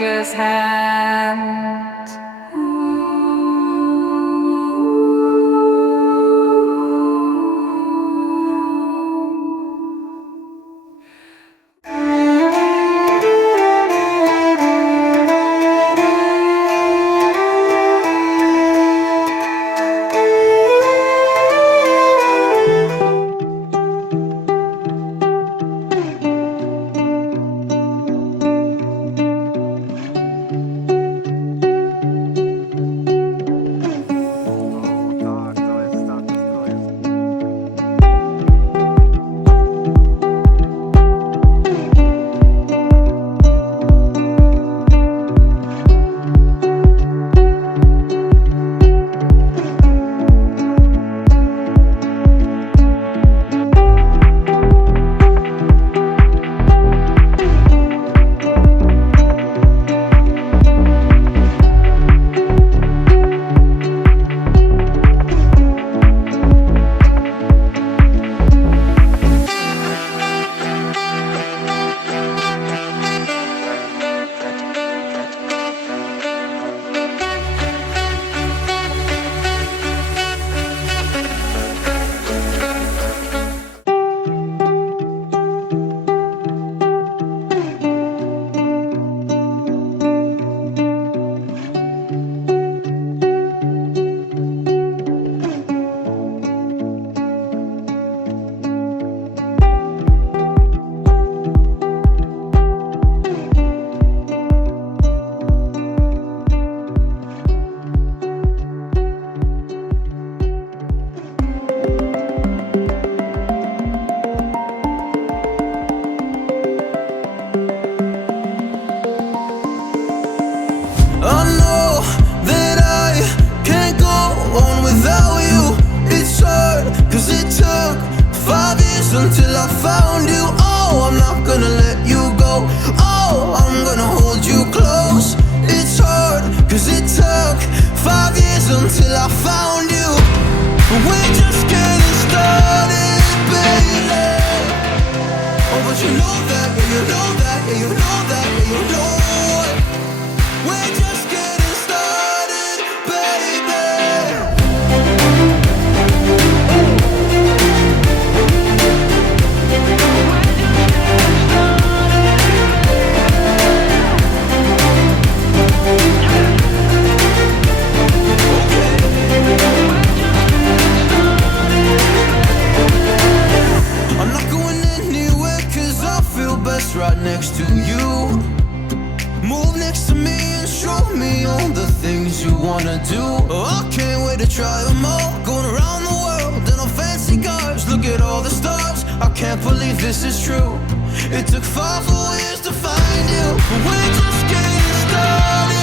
precious hand. Until I found you, oh, I'm not gonna let you go. Oh, I'm gonna hold you close. It's hard, cause it took 5 years until I found you. We're just getting started, baby. Oh, but you know that, yeah, you know that, yeah, you know that, yeah, you know it. We're just getting started, baby. Right next to you, move next to me and show me all the things you wanna do. Oh, I can't wait to try them all. Going around the world in on fancy cars, look at all the stars. I can't believe this is true. It took 5 years to find you. We're just getting started.